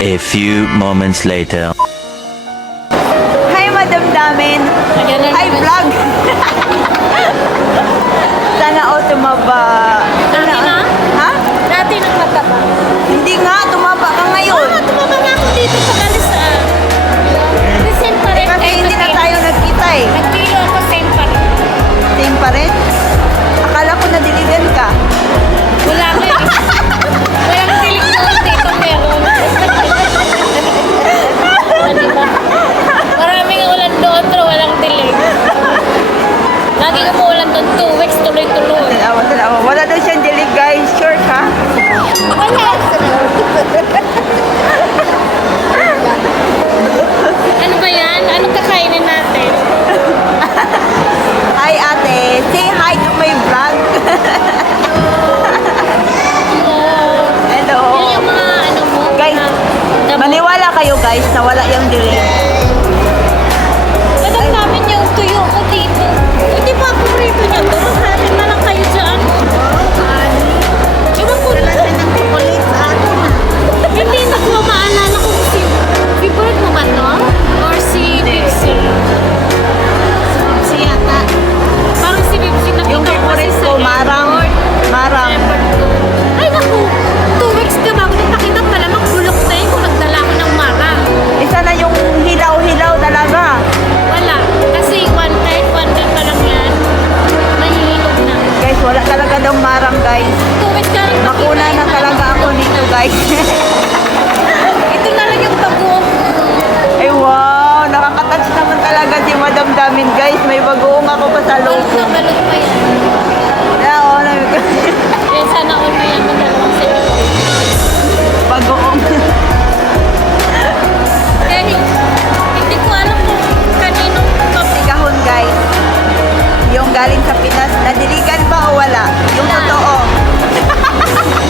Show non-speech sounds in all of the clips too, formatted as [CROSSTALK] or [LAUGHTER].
A few moments later. Hi, Madam Damin. Hi, vlog. [LAUGHS] Sana o tumaba. Dati na? Ha? Dati nang mataba. Hindi nga, tumaba ka ngayon. Oo, tumaba na ako dito sa Kalisaan. Ah. The same pa rin. Kasi hindi na tayo nagkita eh. Nagkilo ako, same pa rin. Same pa rin? Akala ko na nadiligan ka. bike. [LAUGHS] Ito na lang yung bago. Ay, wow. Nakakatouch naman talaga si Madam Damin, guys. May bagoong ako pa sa loob. Balot na balot pa yan. Yeah, oh, [LAUGHS] Yan, sana all mo ano, [LAUGHS] yan. Magdalawang sa'yo. Bagoong. Hindi ko alam kung kaninong public. Guys. Yung galing sa Pinas, nadiligan ba o wala? Yung totoo.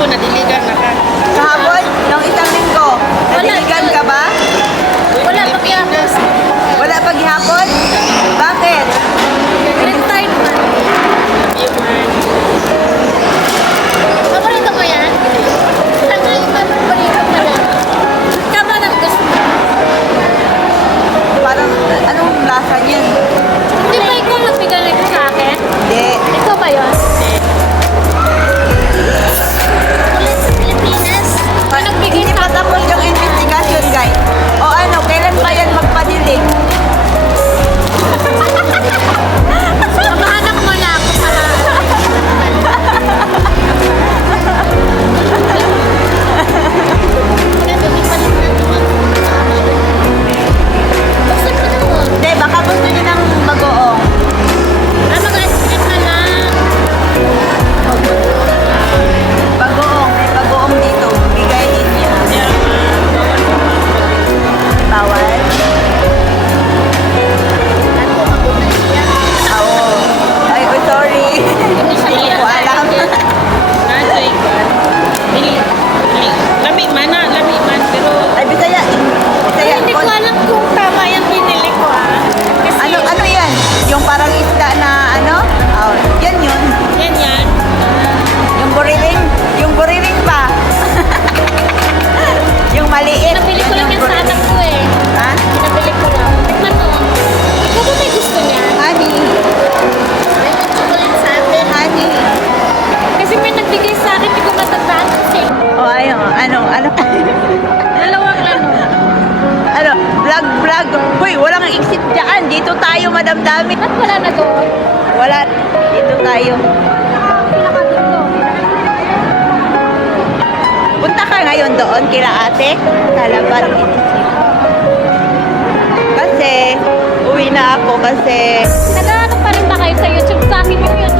ko na delete pupunta ngayon doon kila ate. Kalabat kasi uwi na ako kasi nag-ano pa rin ba kayo sa YouTube? Sa akin yung YouTube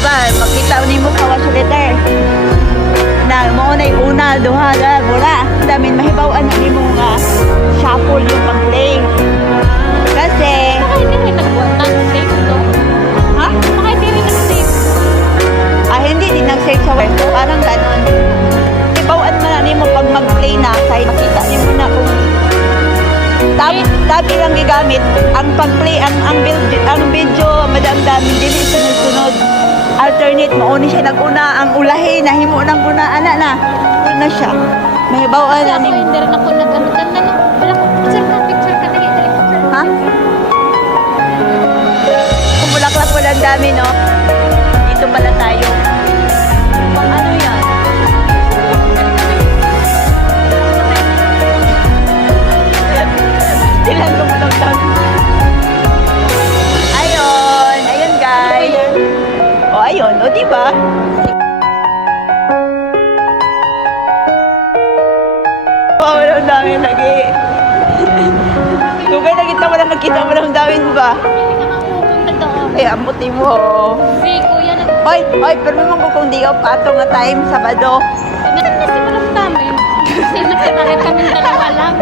ba, makita ni mo kawas letter. Na mo na una duha da mura. Damin mahibaw-an na nimo nga shuffle yung pag-play. Kasi hindi rin to. ha? Baka hindi rin. Ah, hindi din nag-search sa. Parang ganon. Ibawaan mo na nimo pag mag-play na kay makita niyo na kung tab tab ilang gigamit ang pag-play ang ang build ang video madam dami dili sunod-sunod alternate mo ni siya naguna ang ulahi nahimo nang una ana na una siya mahibawaan na nimo hindi rin ako nag-ano. Tanda na. Wala ko. Picture ka. Picture ka. Dali, dali. Ha kumulaklak wala dami no dito pala tayo Uy, ang puti mo. Si Kuya nag... Oy, oy, pero naman ko kung di ka pato nga time, Sabado. Eh, Natin na si Malamdami. Kasi nagkatarit kami dalawa lang.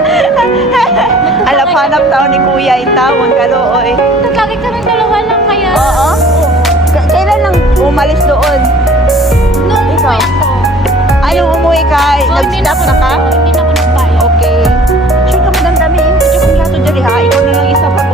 [LAUGHS] Alapanap tao ni Kuya eh, itaw, ang galo, oy. Eh. Nagkagit kami dalawa lang, kaya... Oo. Kailan lang umalis doon? Noong Ikaw? Kuya. Ay, nung umuwi ka, oh, nag-stop na ka? Hindi na ako nagbayad. Okay. Sure ka madamdami, imedyo kong lato dyan, ha? Ikaw na lang isa pa